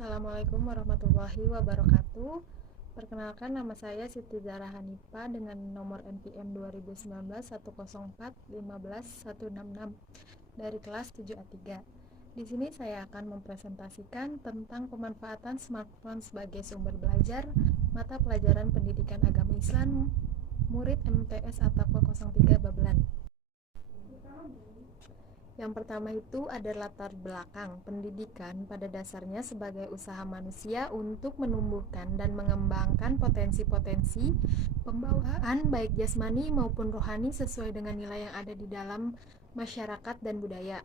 Assalamualaikum warahmatullahi wabarakatuh. Perkenalkan, nama saya Siti Zahra Hanifa dengan nomor NPM 2019 104 15 166 dari kelas 7A3. Di sini saya akan mempresentasikan tentang pemanfaatan smartphone sebagai sumber belajar mata pelajaran pendidikan agama Islam murid MTS At-Taqwa 03 Babelan. Yang pertama itu ada latar belakang pendidikan pada dasarnya sebagai usaha manusia untuk menumbuhkan dan mengembangkan potensi-potensi pembawaan baik jasmani maupun rohani sesuai dengan nilai yang ada di dalam masyarakat dan budaya.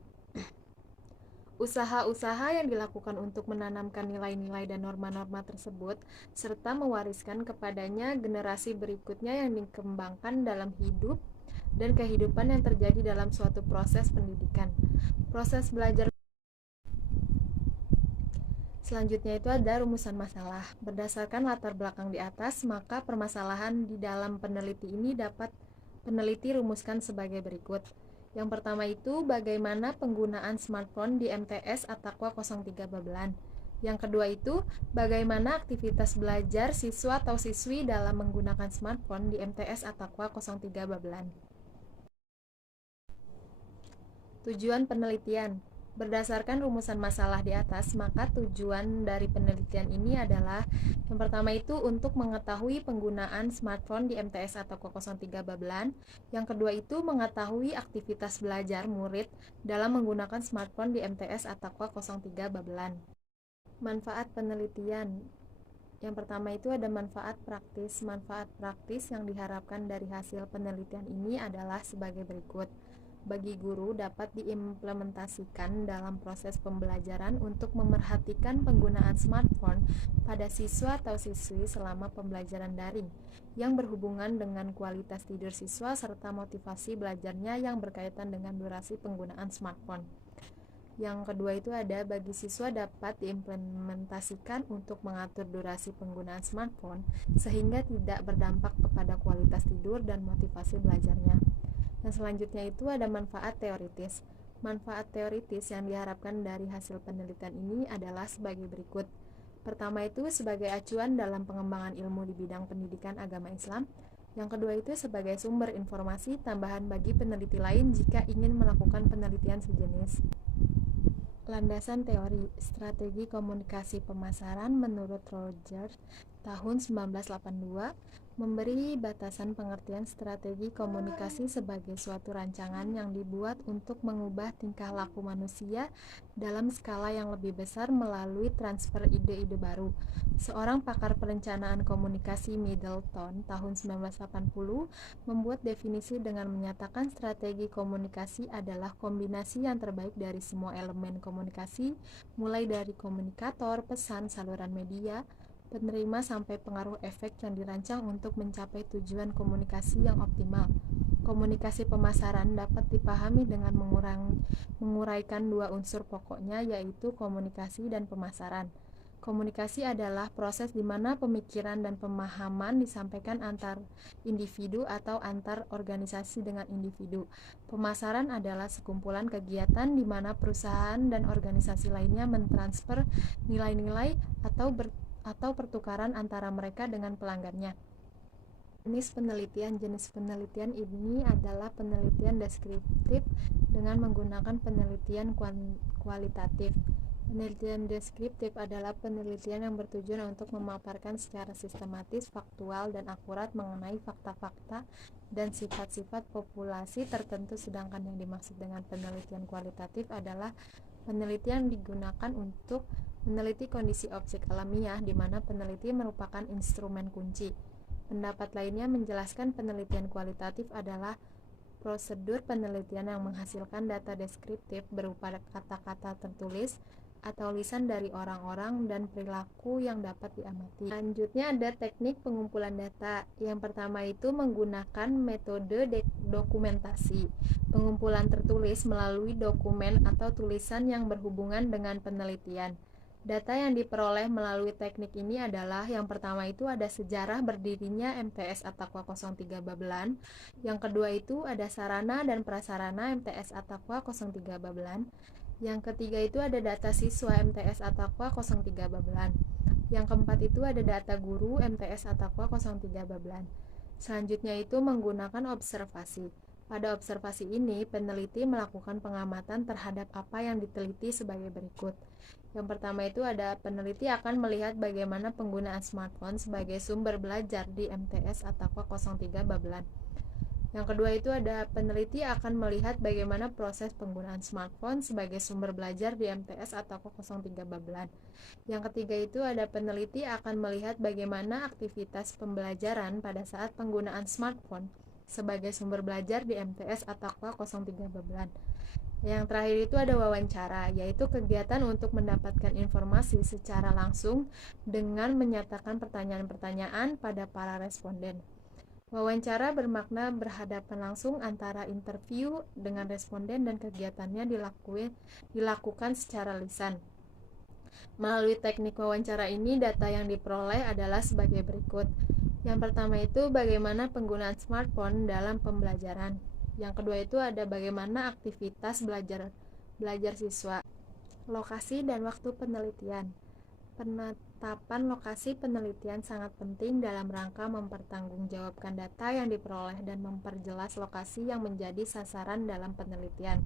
Usaha-usaha yang dilakukan untuk menanamkan nilai-nilai dan norma-norma tersebut serta mewariskan kepadanya generasi berikutnya yang dikembangkan dalam hidup dan kehidupan yang terjadi dalam suatu proses pendidikan. Proses belajar selanjutnya itu ada rumusan masalah. Berdasarkan latar belakang di atas, maka permasalahan di dalam peneliti ini dapat peneliti rumuskan sebagai berikut. Yang pertama itu bagaimana penggunaan smartphone di MTS At-Taqwa 03 Babelan. Yang kedua itu bagaimana aktivitas belajar siswa atau siswi dalam menggunakan smartphone di MTS At-Taqwa 03 Babelan. Tujuan penelitian. Berdasarkan rumusan masalah di atas, maka tujuan dari penelitian ini adalah yang pertama itu untuk mengetahui penggunaan smartphone di MTS At-Taqwa 03 Babelan. Yang kedua itu mengetahui aktivitas belajar murid dalam menggunakan smartphone di MTS At-Taqwa 03 Babelan. Manfaat penelitian. Yang pertama itu ada manfaat praktis. Manfaat praktis yang diharapkan dari hasil penelitian ini adalah sebagai berikut. Bagi guru dapat diimplementasikan dalam proses pembelajaran untuk memerhatikan penggunaan smartphone pada siswa atau siswi selama pembelajaran daring yang berhubungan dengan kualitas tidur siswa serta motivasi belajarnya yang berkaitan dengan durasi penggunaan smartphone. Yang kedua itu ada bagi siswa dapat diimplementasikan untuk mengatur durasi penggunaan smartphone sehingga tidak berdampak kepada kualitas tidur dan motivasi belajarnya. Yang selanjutnya itu ada manfaat teoritis. Manfaat teoritis yang diharapkan dari hasil penelitian ini adalah sebagai berikut. Pertama itu sebagai acuan dalam pengembangan ilmu di bidang pendidikan agama Islam. Yang kedua itu sebagai sumber informasi tambahan bagi peneliti lain jika ingin melakukan penelitian sejenis. Landasan teori strategi komunikasi pemasaran menurut Rogers tahun 1982 memberi batasan pengertian strategi komunikasi sebagai suatu rancangan yang dibuat untuk mengubah tingkah laku manusia dalam skala yang lebih besar melalui transfer ide-ide baru. Seorang pakar perencanaan komunikasi Middleton tahun 1980 membuat definisi dengan menyatakan strategi komunikasi adalah kombinasi yang terbaik dari semua elemen komunikasi, mulai dari komunikator, pesan, saluran media, penerima sampai pengaruh efek yang dirancang untuk mencapai tujuan komunikasi yang optimal. Komunikasi pemasaran dapat dipahami dengan menguraikan dua unsur pokoknya yaitu komunikasi dan pemasaran. Komunikasi adalah proses di mana pemikiran dan pemahaman disampaikan antar individu atau antar organisasi dengan individu. Pemasaran adalah sekumpulan kegiatan di mana perusahaan dan organisasi lainnya mentransfer nilai-nilai atau pertukaran antara mereka dengan pelanggannya. Jenis penelitian ini adalah penelitian deskriptif dengan menggunakan penelitian kualitatif. Penelitian deskriptif adalah penelitian yang bertujuan untuk memaparkan secara sistematis, faktual, dan akurat mengenai fakta-fakta dan sifat-sifat populasi tertentu, sedangkan yang dimaksud dengan penelitian kualitatif adalah penelitian digunakan untuk meneliti kondisi objek alamiah di mana peneliti merupakan instrumen kunci. Pendapat lainnya menjelaskan penelitian kualitatif adalah prosedur penelitian yang menghasilkan data deskriptif berupa kata-kata tertulis atau lisan dari orang-orang dan perilaku yang dapat diamati. Selanjutnya ada teknik pengumpulan data. Yang pertama itu menggunakan metode dokumentasi. Pengumpulan tertulis melalui dokumen atau tulisan yang berhubungan dengan penelitian. Data yang diperoleh melalui teknik ini adalah yang pertama itu ada sejarah berdirinya MTS At-Taqwa 03 Babelan. Yang kedua itu ada sarana dan prasarana MTS At-Taqwa 03 Babelan. Yang ketiga itu ada data siswa MTS Atakwa 03 Babelan. Yang keempat itu ada data guru MTS Atakwa 03 Babelan. Selanjutnya itu menggunakan observasi. Pada observasi ini, peneliti melakukan pengamatan terhadap apa yang diteliti sebagai berikut. Yang pertama itu ada peneliti akan melihat bagaimana penggunaan smartphone sebagai sumber belajar di MTS Atakwa 03 Babelan. Yang kedua itu ada peneliti akan melihat bagaimana proses penggunaan smartphone sebagai sumber belajar di MTS Atakwa 03 Babelan. Yang ketiga itu ada peneliti akan melihat bagaimana aktivitas pembelajaran pada saat penggunaan smartphone sebagai sumber belajar di MTS Atakwa 03 Babelan. Yang terakhir itu ada wawancara, yaitu kegiatan untuk mendapatkan informasi secara langsung dengan menyatakan pertanyaan-pertanyaan pada para responden. Wawancara bermakna berhadapan langsung antara interview dengan responden dan kegiatannya dilakukan secara lisan. Melalui teknik wawancara ini, data yang diperoleh adalah sebagai berikut. Yang pertama itu bagaimana penggunaan smartphone dalam pembelajaran. Yang kedua itu ada bagaimana aktivitas belajar siswa. Lokasi dan waktu penelitian. Penetapan lokasi penelitian sangat penting dalam rangka mempertanggungjawabkan data yang diperoleh dan memperjelas lokasi yang menjadi sasaran dalam penelitian.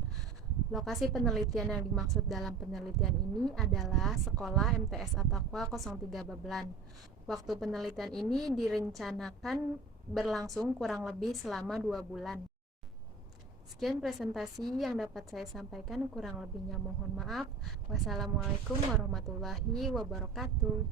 Lokasi penelitian yang dimaksud dalam penelitian ini adalah Sekolah MTS Atakwa 03 Babelan. Waktu penelitian ini direncanakan berlangsung kurang lebih selama 2 bulan. Sekian presentasi yang dapat saya sampaikan, kurang lebihnya mohon maaf. Wassalamualaikum warahmatullahi wabarakatuh.